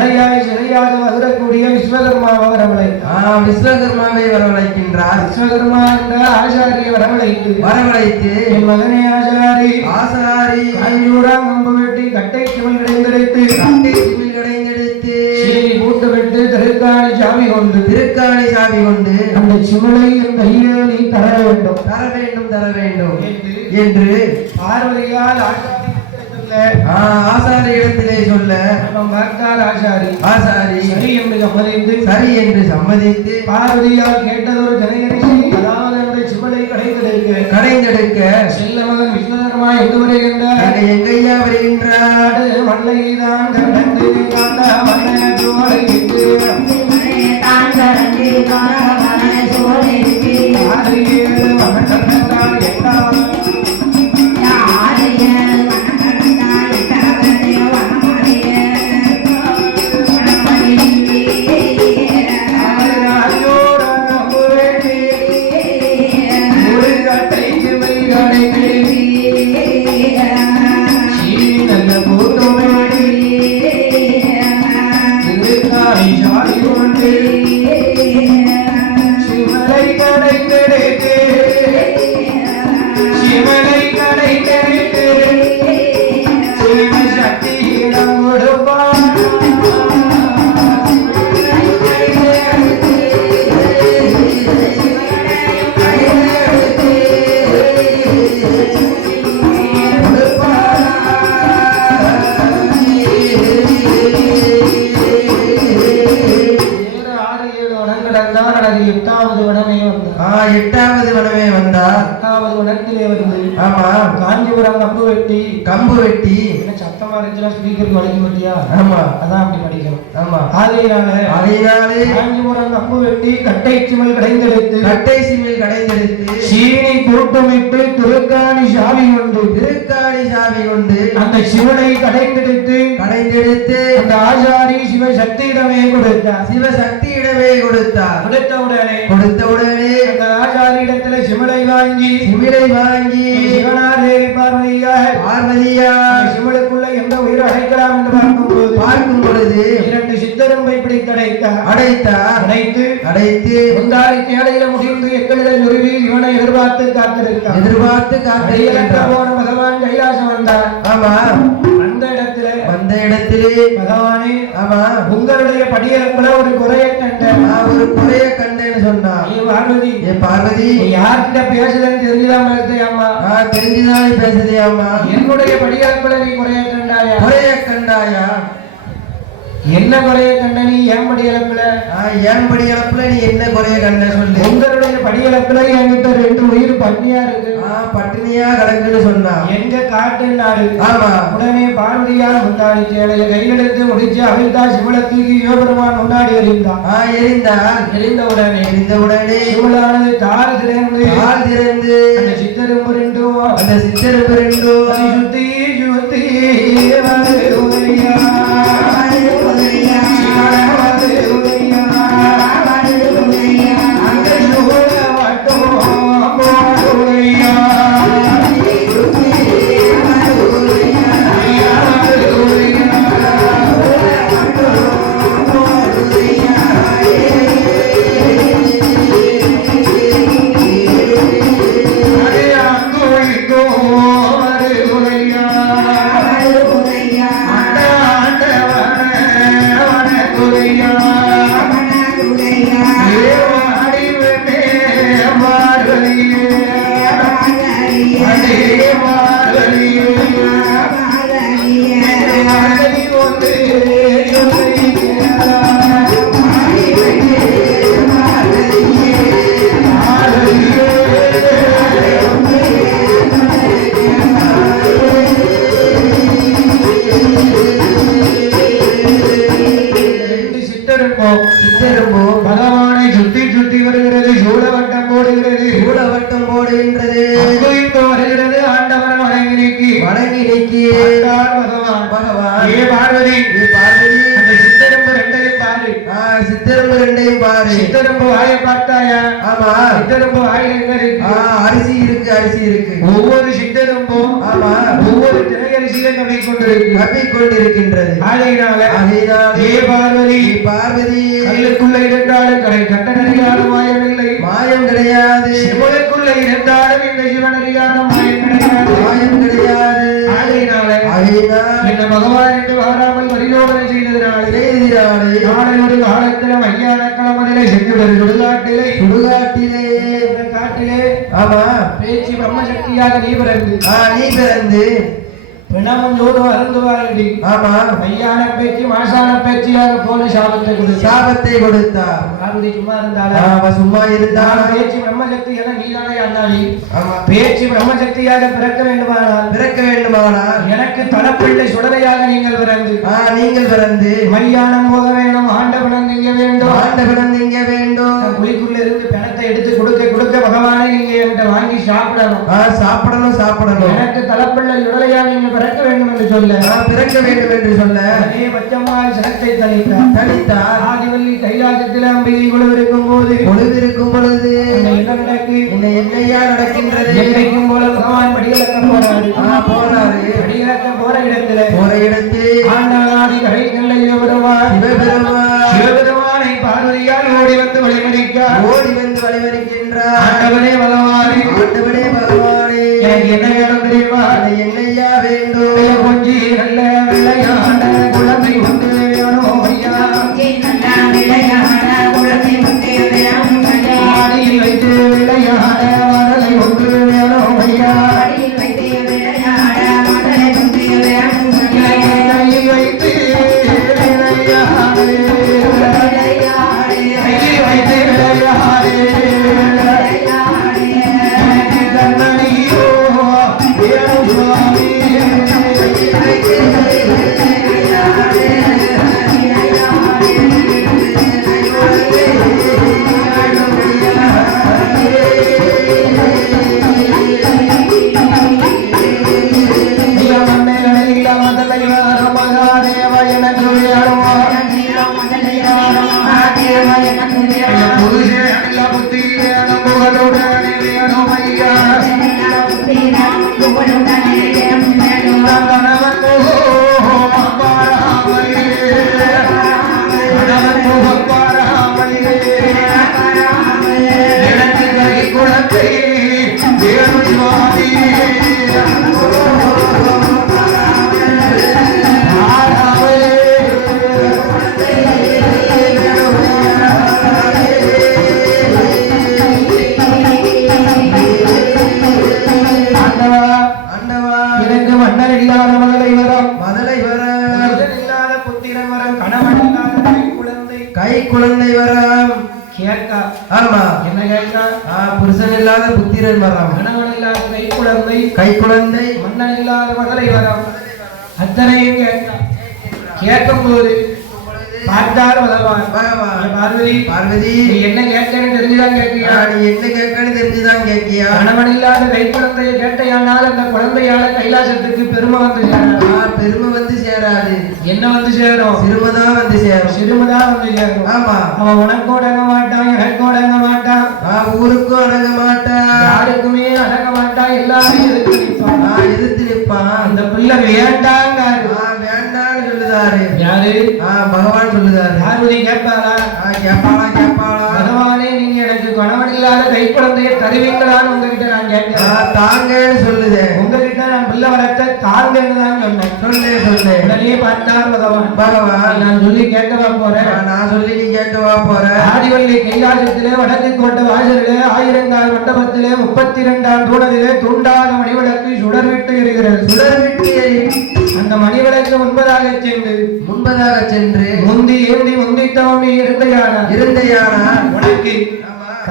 மலையாய் சிலையாக வரக்கூடிய விஸ்வகர்மாவை வரவழைத்தார். ஆ விஸ்வகர்மாவை வரவழைக்கின்றார். விஸ்வகர்மா என்ற ஆச்சாரிய வரவழைத்து வரவழைத்து என் மகனே ஆச்சாரி ஆசாரி காஞ்சூராம் கம்பு வெட்டி கட்டை சிவன் கிடைந்தெடுத்து கட்டை கடைந்தெடுத்து பூட்டு விட்டு திருக்காணி சாமி கொண்டு திருக்காணி சாவி கொண்டு அந்த சிவனை என் கையிலே நீ தர வேண்டும். தர வேண்டும் தர வேண்டும் என்று என்று பார்வதியால் ஆச்சாரியத்தை சொல்ல. ஆசாரி இடத்திலே சொல்ல. பார்த்தார் ஆச்சாரி ஆசாரி. சரி என்று சம்மதித்து சரி என்று சம்மதித்து பார்வதியால் கேட்டதொரு ஜனகரிசி அதாவது அந்த சிவனை கடைந்தெடுக்க. கடைந்தெடுக்க. செல்ல மகன் விஸ்வகர்மா எங்கு வருகின்றார்? எங்க எங்கையா வருகின்றார்? நாடு மல்லைதான் கடந்து காண்ட மன்ன ஜோலையிட்டு ஆதியேழு காஞ்சிபுரம் கம்பு வெட்டி கம்பு வெட்டி இருந்துச்சுன்னா ஸ்பீக்கருக்கு வலிக்க மாட்டியா ஆமா. அதான் அப்படி படிக்கணும் ஆமா. ஆகையினால அதையினாலே காஞ்சிபுரம் கம்பு வெட்டி கட்டை சிமல் கடைந்தெடுத்து கட்டை சிமிழ் கடைந்தெடுத்து சீனி கூட்டமிட்டு திருக்காணி சாவி கொண்டு திருக்காணி சாவி கொண்டு அந்த சிவனை கடைந்தெடுத்து கடைந்தெடுத்து அந்த ஆச்சாரி சிவ சக்தியிடமே கொடுத்தார். சிவசக்தியிடமே கொடுத்தார். கொடுத்த உடனே கொடுத்த உடனே அந்த ஆச்சாரியிடத்துல சிவனை வாங்கி சிமிழை வாங்கி சிவனாரே பார்வையாக பார்வதியா அடைத்தார் அடைத்து அடைத்து முந்தாரி எக்களிடம் உருவி இவனை எதிர்பார்த்து காத்திருக்கார் எதிர்பார்த்து போன பகவான் கைலாசம் வந்தார் ஆமா. அந்த இடத்துல வந்த இடத்திலே பகவானே ஆமா. உங்களுடைய படியலப்புல ஒரு குறைய கண்டேன். ஒரு குறைய கண்டேன்னு சொன்னான் ஐயோ பார்வதி. ஏ பார்வதி. யார்கிட்ட பேசுதன்னு தெரிஞ்சுதான் பேசுதையாமா தெரிஞ்சுதானே பேசுதே அம்மா. என்னுடைய படியலப்புல நீ குறைய கண்டாயா? குறைய கண்டாயா? என்ன குறைய கண்ட நீ ஏன் படியலப்புல நான் ஏன் படி அளப்புல நீ என்ன குறைய கண்ட சொல்லு. உங்களுடைய படியலப்புல என்கிட்ட ரெண்டு உயிர் பன்னியா இருக்கு. பட்டினியா கிடக்குன்னு சொன்னான் எங்க காட்டுன்னாரு ஆமா. உடனே பார்வதியா முன்னாடி சேலைய கையெடுத்து முடிச்சு அவிழ்த்தா சிவனை தூக்கி சிவபெருமான் முன்னாடி எறிந்தான் ஆ எரிந்தால் எரிந்த உடனே. எரிந்த உடனே. சிவனானது தாறு திறந்து. கால் திறந்து. அந்த சித்தரும் ரெண்டும் அந்த சித்தர் பெருண்டோ சுத்தி சுத்தி வருதுரையா. சிவன போடுகிறது சூழவட்டம் போடுகின்றது. ஆண்டவன் வணங்கி நீக்கி ஆண்டாள் பகவான் பாரு சித்தரும்பு வாயை பார்த்தாயா? ஆமா. சித்தரும்பு என்ன ஆ, இருக்கு? அரிசி இருக்கு அரிசி இருக்கு. ஒவ்வொரு சித்தரும்பும் ஆமா. ஒவ்வொரு திரையரிசியில கவி கொண்டிருக்கு கவ்விக் கொண்டிருக்கின்றது ஆகையினால ஆகையினாலே ஏ பார்வதி பார்வதி. கல்லுக்குள்ள இருந்தாலும் கரை கட்டணறியாலும் மாயமில்லை. மாயம் கிடையாது. சிவனுக்குள்ள இருந்தாலும் இந்த சிவனறியாத மாயம் கிடையாது. மாயம் கிடையாது. ஆகையினால ஆகையினால் என்ன பகவான் என்று வராமல் பரிலோகனை செய்ததினாலே செய்தினாலே நாளை ஒரு காலத்தில மையான கிழமதிலே சென்று சுடுகாட்டிலே சுடுகாட்டிலே காட்டிலே. ஆமா. பேச்சு பிரம்மசக்தியாக நீ பிறந்து. ஆ, நீ பிறந்து. பிணமும் ஜோடும் அருந்துவாரடி. ஆமா. மையான பேச்சு மாசான பேச்சியாக போன சாபத்தை கொடுத்தா சாபத்தை கொடுத்தார் பார்வதி சும்மா இருந்தாலும் ஆமா சும்மா இருந்தால் பேச்சு பிரம்மசக்தி என நீதானே அண்ணாடி. ஆமா. பேச்சு பிரம்மசக்தியாக பிறக்க வேண்டுமானால். பிறக்க வேண்டுமானால். எனக்கு தனப்பிள்ளை சுடலையாக நீங்கள் பிறந்து. நீங்கள் பிறந்து. மையானம் போக வேணும் ஆண்டவனம் நீங்க வேண்டும். ஆண்டவனம் நீங்க வேண்டும். குழிக்குள்ள இருந்து பிணத்தை எடுத்து கொடுக்க கொடுக்க பகவானை நீங்க என்கிட்ட வாங்கி சாப்பிடணும். சாப்பிடணும் சாப்பிடணும். எனக்கு தலப்பிள்ளை சுடலையா நீங்க பிறக்க வேண்டும் என்று சொல்ல. பிறக்க வேண்டும் என்று சொல்ல. அதே பச்சம்மாள் சனத்தை தனித்தார் தனித்தார் ஆதிவல்லி கைலாசத்தில் அம்பிகை குழு இருக்கும் போது பொழுதிருக்கும் பொழுது என்ன நடக்கு? என்ன என்னையா நடக்கின்றது? என்றைக்கும் போல பகவான் படியிலக்க போறாரு. போறாரு. படியிலக்க போற இடத்துல போற ஆண்டவா இல்லாத புத்திரன் வரம் கணவன் இல்லாத கை குழந்தை கை குழந்தை மன்னன் இல்லாத மகளை வரம் அத்தனையும் கேட்கா கேட்கும் போது பார்த்தார் பகவான் பகவான் பார்வதி. பார்வதி. நீ என்ன கேட்கன்னு தெரிஞ்சுதான் கேட்கியா நீ என்ன கேட்கன்னு தெரிஞ்சுதான் கேட்கியா கணவன் இல்லாத கை குழந்தையை கேட்டையானால் அந்த குழந்தையால கைலாசத்துக்கு பெருமை வந்து சேரும். ஆ, பெருமை வந்து சேராது. என்ன வந்து சேரும்? சிறுமைதான் வந்து சேரும். சிறுமதா வந்து சேரும். ஆமா. அவன் உனக்கு அடங்க மாட்டான் எனக்கு அடங்க மாட்டான். ஊருக்கும் அடங்க மாட்டான். யாருக்குமே அடங்க மாட்டான் எல்லாரும் எதிர்த்து நிற்பான். ஆ, எதிர்த்து நிற்பான். அந்த பிள்ளை வேண்டான்னு சொல்லுதாரு. யாரு? பகவான் சொல்லுதாரு. பார்வதி கேட்பாளா? ஆ, கேப்பாளா கேப்பாளா பகவானே நீங்க எனக்கு கணவன் இல்லாத கை குழந்தையை தருவீங்களான்னு உங்ககிட்ட நான் கேட்கிறேன் தாங்கன்னு சொல்லுதே. உங்ககிட்ட நான் பிள்ளை வளர்த்த தாங்கன்னு தான் சொன்னேன். சொல்லு சொல்லு. உடனே பார்த்தார் பகவான். பகவான். நான் சொல்லி கேட்கவா போறேன்? நான் சொல்லி நீ கேட்கவா போற. ஆதிவள்ளி கைலாசத்திலே வடக்கு கோட்டை வாசலிலே ஆயிரங்கால் மண்டபத்திலே முப்பத்தி இரண்டாம் தூணத்திலே துண்டாத மணிவிளக்கு சுடர்விட்டு இருக்கிறது சுடர் விட்டு. அந்த மணிவிளக்கு முன்பதாக சென்று முன்பதாக சென்று முந்தி ஏந்தி முந்தி தவமி இருந்தையான இருந்த யானா உனக்கு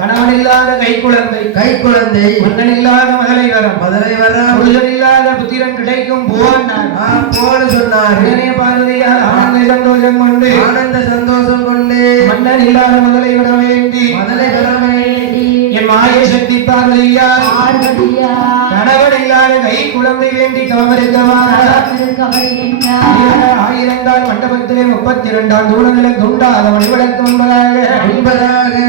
கணவன் இல்லாத கை குழந்தை கை குழந்தை மன்னன் இல்லாத மகளை வரம் மதுரை வர. புருஷன் இல்லாத புத்திரன் கிடைக்கும் போவான் ஆ, போன்னு சொன்னாரு. உடனே பார்வதியால் ஆனந்த சந்தோஷம் கொண்டு ஆனந்த சந்தோஷம் கொண்டு. மன்னன் இல்லாத மகளை விட வேண்டி மதுரை வர வேண்டி. என் மாய சக்தி பார்வதியால் கணவன் இல்லாத கை குழந்தை வேண்டி கவரிக்கவா ஆயிரங்கால் மண்டபத்தில் முப்பத்தி இரண்டாம் தூணத்திலே துண்டாத மணிவிளக்கு அறிமொழிக்கு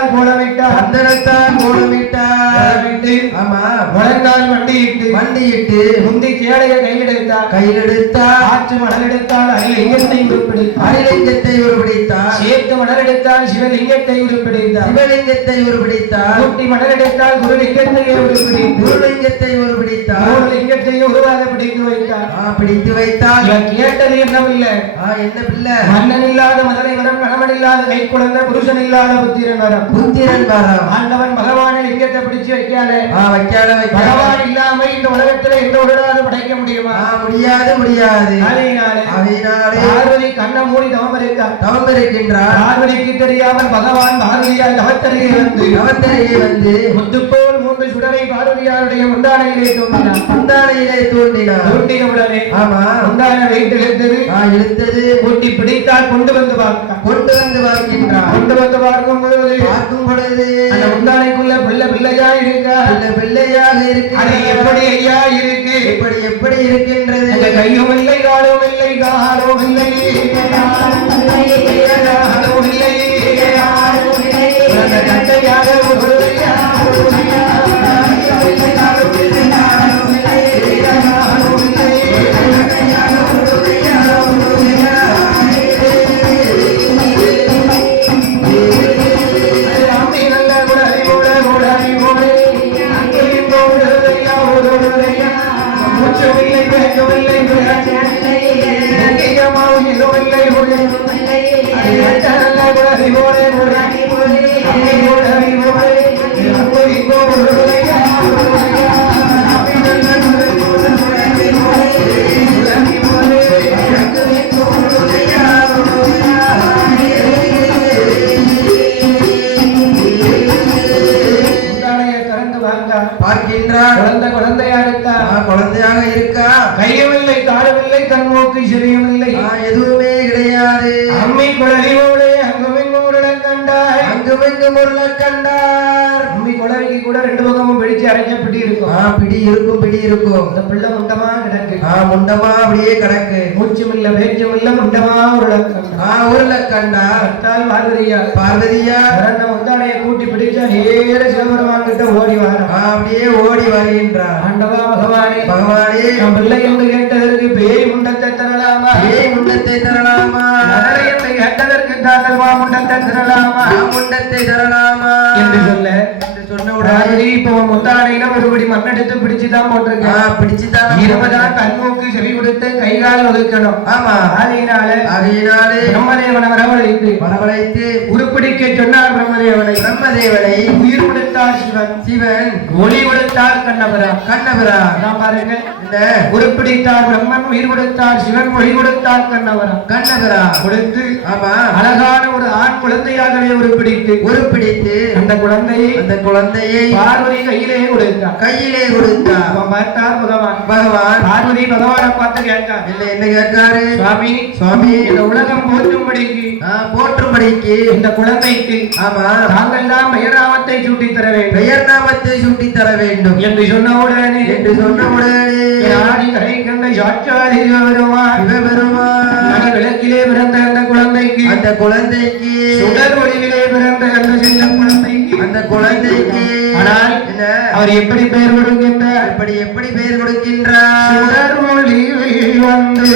சந்தனத்தால் போலவிட்டார். சந்தனத்தான் கோலமிட்டார் விட்டு ஆமா. முழங்கால் வண்டியிட்டு வண்டியிட்டு முந்தி கேளைய கையிலெடுத்தார். கையிலெடுத்தார். ஆற்று மணல் எடுத்தால் அகிலிங்கத்தை உருப்பிடித்தார் அரிலிங்கத்தை உருப்பிடித்தார். சேர்த்து மணல் எடுத்தால் சிவலிங்கத்தை உருப்பிடித்தார். சிவலிங்கத்தை உருப்பிடித்தார். கூட்டி மணல் எடுத்தால் குருலிங்கத்தையே உருப்பிடித்து குருலிங்கத்தை உருப்பிடித்தார். மூணு லிங்கத்தையும் உருவாக பிடித்து வைத்தார். பிடித்து வைத்தார். கேட்டது என்னமில்லை ஆ, என்ன பிள்ளை? மன்னன் இல்லாத மதனை வரம் கணவன் இல்லாத கை குழந்தை புருஷன் இல்லாத புத்திரன் வரம். புத்திரன் வரம். ஆண்டவன் பகவான லிங்கத்தை பிடிச்சு வைக்காதே ஆ, வைக்காத வைக்காத பகவான் இல்லாம இந்த உலகத்துல எந்த உடலாவது படைக்க முடியுமா? முடியாது முடியாது. பார்வதி கண்ணை மூடி தவம் இருக்கார் தவம் இருக்கின்றார் பார்வதிக்கு தெரியாமல் பகவான் பார்வதியால் தவத்தருகே வந்து தவத்திரையை வந்து முத்துப்போல் மூன்று சுடரை பார்வதியாருடைய முந்தானையிலே தோன்றினார். முந்தானையிலே தோன்றினார். தோன்றிய உடனே ஆமா. முந்தானை ஆ, இழுத்தது. கூட்டி பிடித்தால் கொண்டு வந்து பார்த்தார் கொண்டு வந்து பார்க்கின்றார். கொண்டு வந்து பார்க்கும் பொழுது பார்க்கும் பொழுது அந்த முந்தானைக்குள்ள பிள்ளை பிள்ளையா இருக்கா? நல்ல பிள்ளையாக அது இருக்கிறது எப்படி ஐயா இருக்கு? எப்படி எப்படி இருக்கின்றது? அந்த கையும் இல்லை காலும் இல்லை. காலும் இல்லை. குழந்தையாக இருக்கா? கையமில்லை காலமில்லை கண்மூக்கு சிறியமில்லை. ஆ, எதுவுமே முருள கண்டார் அம்மி குழவிக்கு கூட ரெண்டு பக்கமும் பிடிச்சு அரைக்கப்பட்டு இருக்கும் ஆ, பிடி இருக்கும் பிடி இருக்கும் அந்த பிள்ளை முண்டமா கிடக்கு ஆ, முண்டமா அப்படியே கிடக்கு மூச்சும் இல்ல பேச்சும் இல்ல முண்டமா ஆ, உருள கண்டார் கத்தால் பார்வதியா பார்வதியா முந்தானையை கூட்டி பிடிச்சா நேர சிவபெருமான் கிட்ட ஓடி வாரம் ஆ, அப்படியே ஓடி வருகின்றார் ஆண்டவா பகவானே பகவானே நம் பிள்ளை என்று கேட்டதற்கு பேய் முண்டத்தை தரலாமா ஏன் முண்டத்தை தரலாமா தாத்தல் மாமுண்டத்தை தரலாமா முண்டத்தை தரலாமா என்று சொல்ல என்று சொன்ன உடனே ராஜி இப்போ முந்தானையில ஒருபடி மண்ணெடுத்து பிடிச்சுதான் போட்டிருக்கேன் பிடிச்சுதான் இருபதாம் கண்மூக்கு செவி கொடுத்து கைகால் ஒதுக்கணும். ஆமா. ஆதியினால ஆகையினாலே பிரம்மதேவனை வரவழைத்து வரவழைத்து உருப்பிடிக்க சொன்னார் பிரம்மதேவனை. பிரம்மதேவனை உயிர் கொடுத்தார் சிவன். சிவன். ஒளி கொடுத்தார் கண்ணபுரா. கண்ணபுரா. அதான் பாருங்க இந்த உருப்பிடித்தார் பிரம்மன் உயிர் கொடுத்தார் சிவன் ஒளி கொடுத்தார் கண்ணபுரா கண்ணபுரா கொடுத்து ஆமா. அழகான ஒரு ஆண் குழந்தையாகவே உருப்பிடித்து உருப்பிடித்து அந்த குழந்தையை அந்த குழந்தையை பார்வதி கையிலே கொடுத்தார். கையிலே கொடுத்தார். பகவான். பகவான். பார்வதி பகவானை பார்த்து கேட்டார். என்ன என்ன கேட்காரு சுவாமி சுவாமி. இந்த உலகம் போற்றும்படிக்கு போற்றும்படிக்கு. இந்த குழந்தைக்கு ஆமா. தாங்கள் தான் பெயராமத்தை சூட்டித் தர வேண்டும். பெயர் நாமத்தை சூட்டித் தர வேண்டும். என்று சொன்ன உடனே என்று சொன்ன உடனே ஆடி கரை கண்ட சாட்சாதி வருவான் சிவபெருமான் விளக்கிலே பிறந்த அந்த குழந்தைக்கு. அந்த குழந்தைக்கு. சுடர் ஒளிவிலே பிறந்த அந்த செல்ல குழந்தைக்கு. அந்த குழந்தைக்கு. ஆனால் என்ன? அவர் எப்படி பெயர் கொடுக்கின்றார்? எப்படி எப்படி பெயர் கொடுக்கின்றார்? சுடர் ஒளிவில் வந்து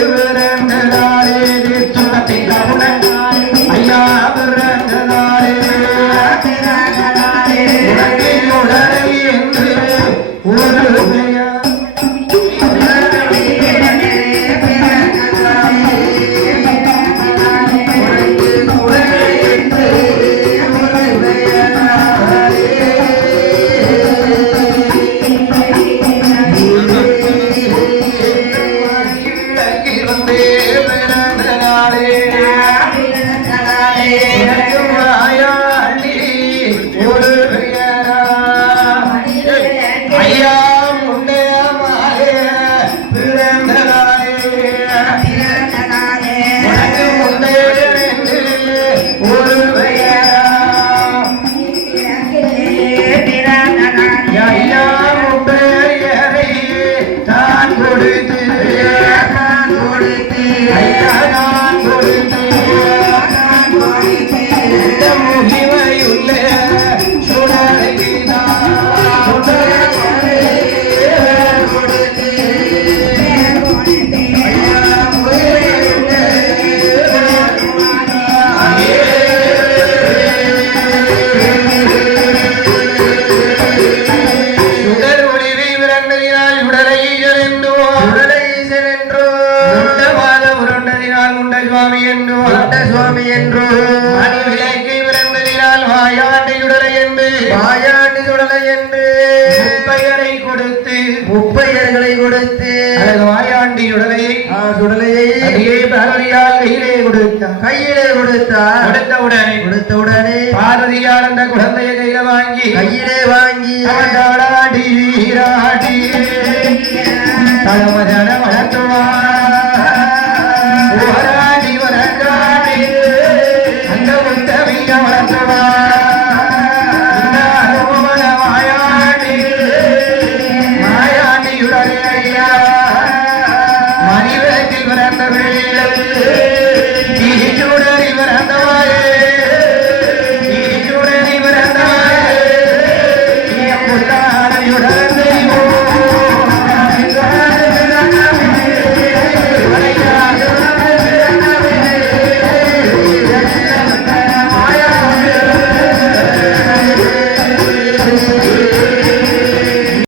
கொடுத்து அழகு வாயாண்டியுடலை ஆ சுடலையை. அடியே பார்வதியால் கையிலே கொடுத்தார் கையிலே கொடுத்தார் கொடுத்த. உடனே கொடுத்த உடனே பார்வதியால் அந்த குழந்தைய கையில வாங்கி கையிலே வாங்கி. அவதாடாடி வீராடி தளமதன